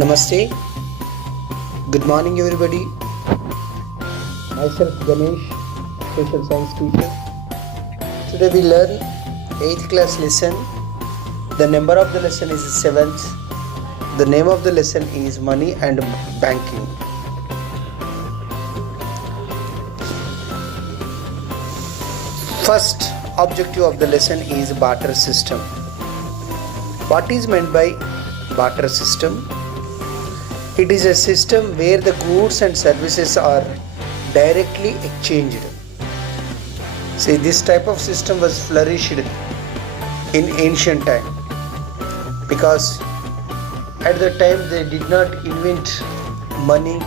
Namaste. Good morning, everybody. Myself Ganesh, social science teacher. Today we learn 8th class lesson. The number of the lesson is 7th. The name of the lesson is Money and Banking. First objective of the lesson is barter system. What is meant by barter system? It is a system where the goods and services are directly exchanged. See, this type of system was flourished in ancient time because at the time they did not invent money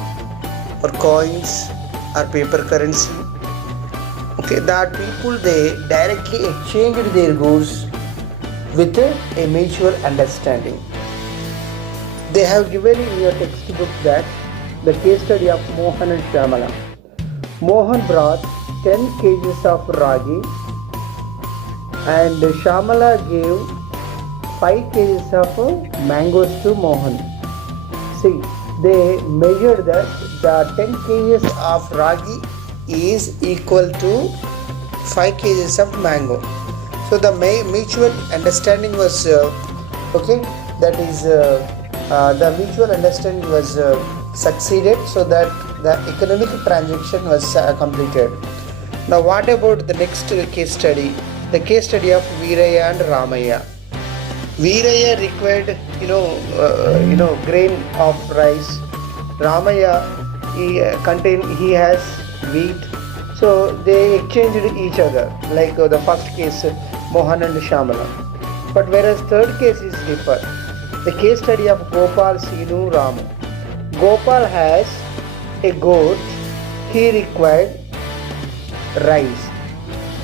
or coins or paper currency. Okay, that people they directly exchanged their goods with a mutual understanding. They have given in your textbook that the case study of Mohan and Shyamala. Mohan brought 10 kgs of ragi and Shyamala gave 5 kgs of mangoes to Mohan. See, they measured that the 10 kgs of ragi is equal to 5 kgs of mango. So the mutual understanding was the mutual understanding was succeeded, so that the economic transaction was completed. Now what about the next case study? The case study of Veeraya and Ramaya. Veeraya required grain of rice. Ramaya he has wheat. So they exchanged each other, like the first case Mohan and Shyamala. But whereas third case is different. The case study of Gopal, Seenu, Ramu. Gopal has a goat. He required rice.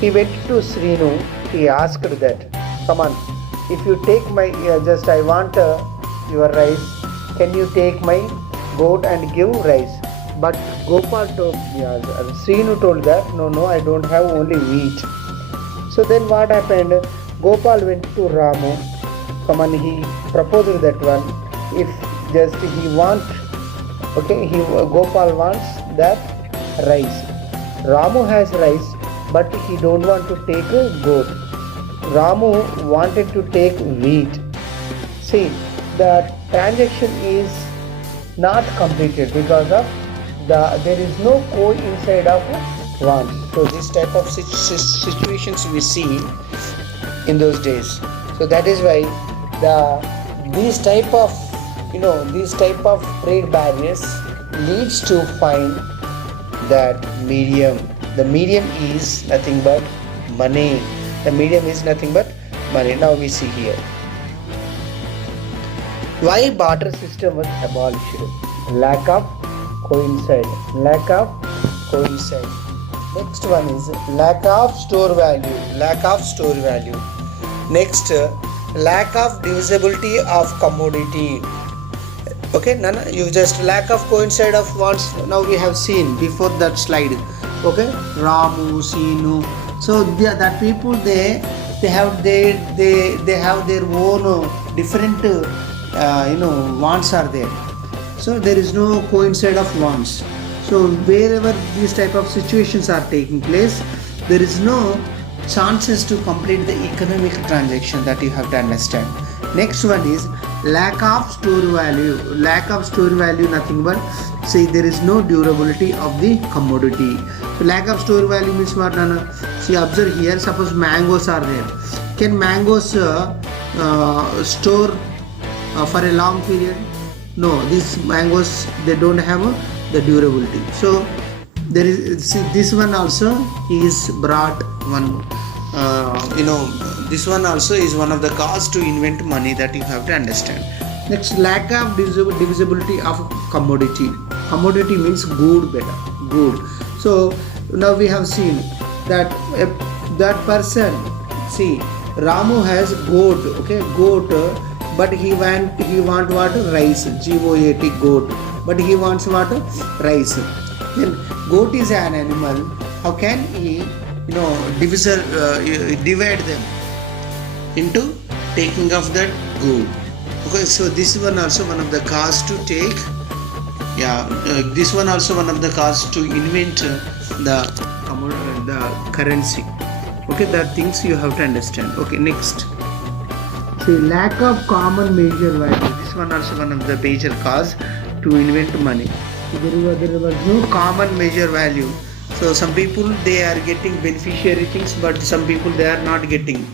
He went to Seenu. He asked that, come on, if you take my, I want your rice. Can you take my goat and give rice? But Gopal told, Seenu told that, no, I don't have only wheat. So then what happened? Gopal went to Ramu. He proposed that one. If just he want, Gopal wants that rice. Ramu has rice, but he don't want to take a goat. Ramu wanted to take wheat. See, the transaction is not completed because of there is no coincide of wants. So this type of situations we see in those days. So that is why these type of trade barriers leads to find that medium. The medium is nothing but money. The medium is nothing but money. Now we see here why barter system was abolished. Lack of coincide. Next one is lack of store value. Next, lack of divisibility of commodity. Nana, you just lack of coincide of wants. Now we have seen before that slide. Ramu, Seenu. So that people they have their own different wants are there. So there is no coincide of wants. So wherever these type of situations are taking place, there is no chances to complete the economic transaction, that you have to understand. Next one is lack of store value. Nothing but there is no durability of the commodity. So lack of store value means what, Nana? See, observe here, suppose mangoes are there. Can mangoes store for a long period? No, these mangoes, they don't have the durability. So there is, this one also is brought one. This one also is one of the cause to invent money, that you have to understand. Next, lack of divisibility of commodity. Commodity means good. So now we have seen that that person. See, Ramu has goat, but he want what? Rice. GOAT, goat. But he wants what? Rice. Then goat is an animal. How can he divide them into taking of that good? Okay, so this one also one of the cause to take. Yeah, this one also one of the cause to invent the currency. Okay, that things you have to understand. Okay, next. See, lack of common major value. This one also one of the major cause to invent money. There was no common major value. So some people they are getting beneficiary things, but some people they are not getting.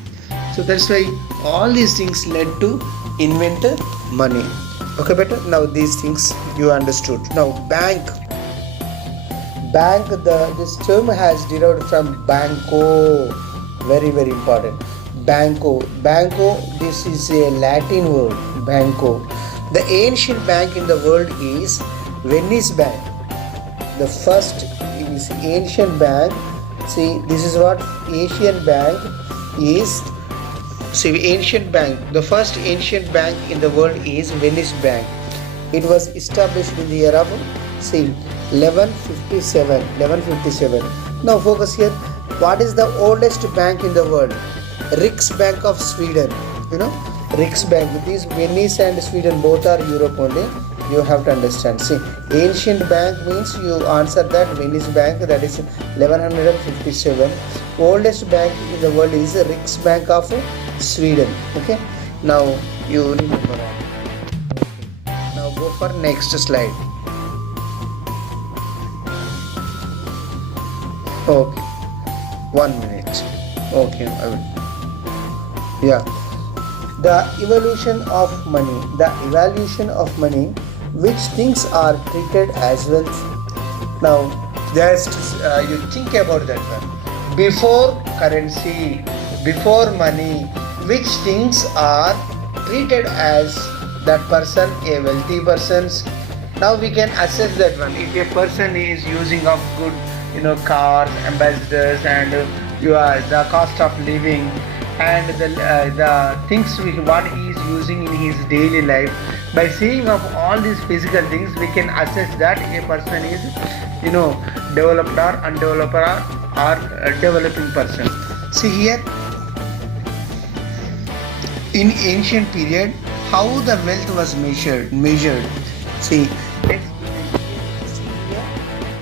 So that's why all these things led to invent money. Okay, better. Now these things you understood. Now bank. This term has derived from banco. Very important. Banco. This is a Latin word. Banco. The ancient bank in the world is Venice Bank. The first is ancient bank. See, this is what Asian bank is. See, ancient bank. The first ancient bank in the world is Venice Bank. It was established in the year of 1157. Now focus here. What is the oldest bank in the world? Riksbank of Sweden. You know, Riksbank. These Venice and Sweden both are Europe only. You have to understand. See, ancient bank means you answer that Venice Bank, that is 1157. Oldest bank in the world is Riksbank of Sweden. Okay. Now you remember that. Now go for next slide. Okay. 1 minute. Okay. I will. Yeah. The evaluation of money. Which things are treated as wealth? Now, just you think about that one. Before currency, before money, which things are treated as that person a wealthy person? Now we can assess that one. If a person is using of good, cars, ambassadors, and the cost of living, and the things what he is using in his daily life, by seeing of all these physical things we can assess that a person is developed or undeveloped or developing person. See here, in ancient period, how the wealth was measured. See,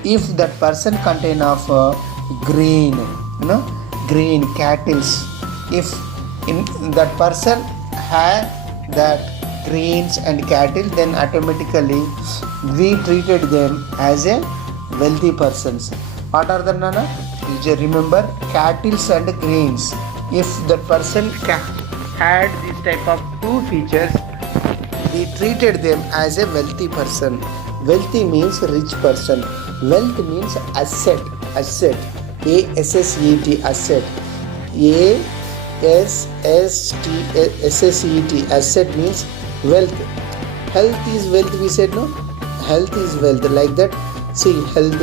if that person contain of grain cattle, if in that person had that grains and cattle, then automatically we treated them as a wealthy persons. What are the nana? You remember, cattle and grains. If that person had this type of two features, we treated them as a wealthy person. Wealthy means rich person. Wealth means asset. ASSET. Asset. Asset means wealth. Health is wealth, we said, no? Health is wealth, like that. See, health,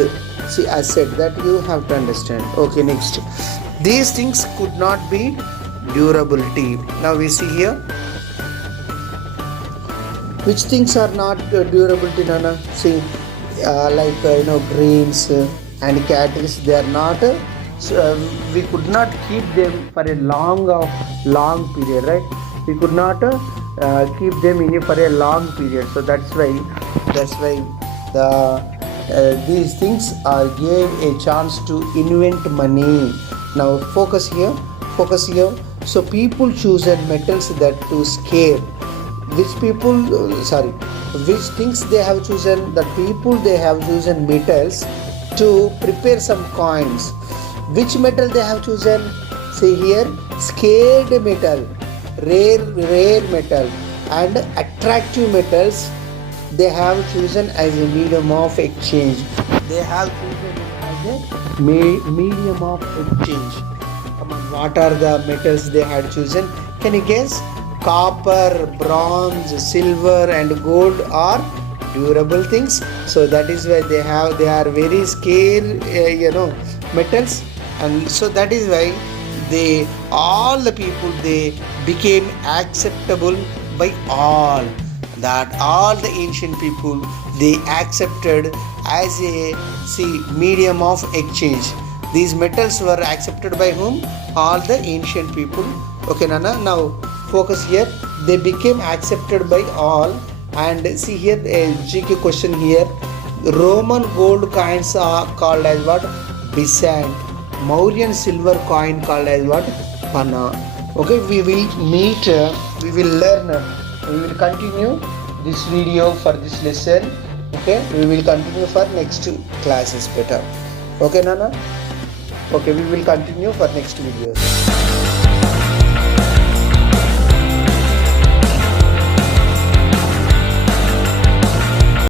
see, asset, that you have to understand. Okay, next. These things could not be durability. Now we see here, which things are not durability, Nana? See, grains and cattle, they are not. We could not keep them for a long period, right? We could not keep them in for a long period. So that's why these things gave a chance to invent money. Now focus here. So people chosen metals that to scale. Which things they have chosen? The people they have chosen metals to prepare some coins. Which metal they have chosen? See here, scarce metal, rare metal, and attractive metals they have chosen as a medium of exchange. They have chosen as a medium of exchange. Come on, what are the metals they had chosen? Can you guess? Copper, bronze, silver, and gold are durable things. So that is why they are very scarce, metals. And so that is why all the people they became acceptable by all. That all the ancient people they accepted as a medium of exchange. These metals were accepted by whom? All the ancient people. Okay, Nana. Now focus here. they became accepted by all. And see here a GK question here. Roman gold coins are called as what? Besant. Mauryan silver coin called as what? Pana. Okay, we will meet, we will learn, we will continue this video for this lesson. Okay, we will continue for next classes better. Okay, Nana? Okay, we will continue for next videos.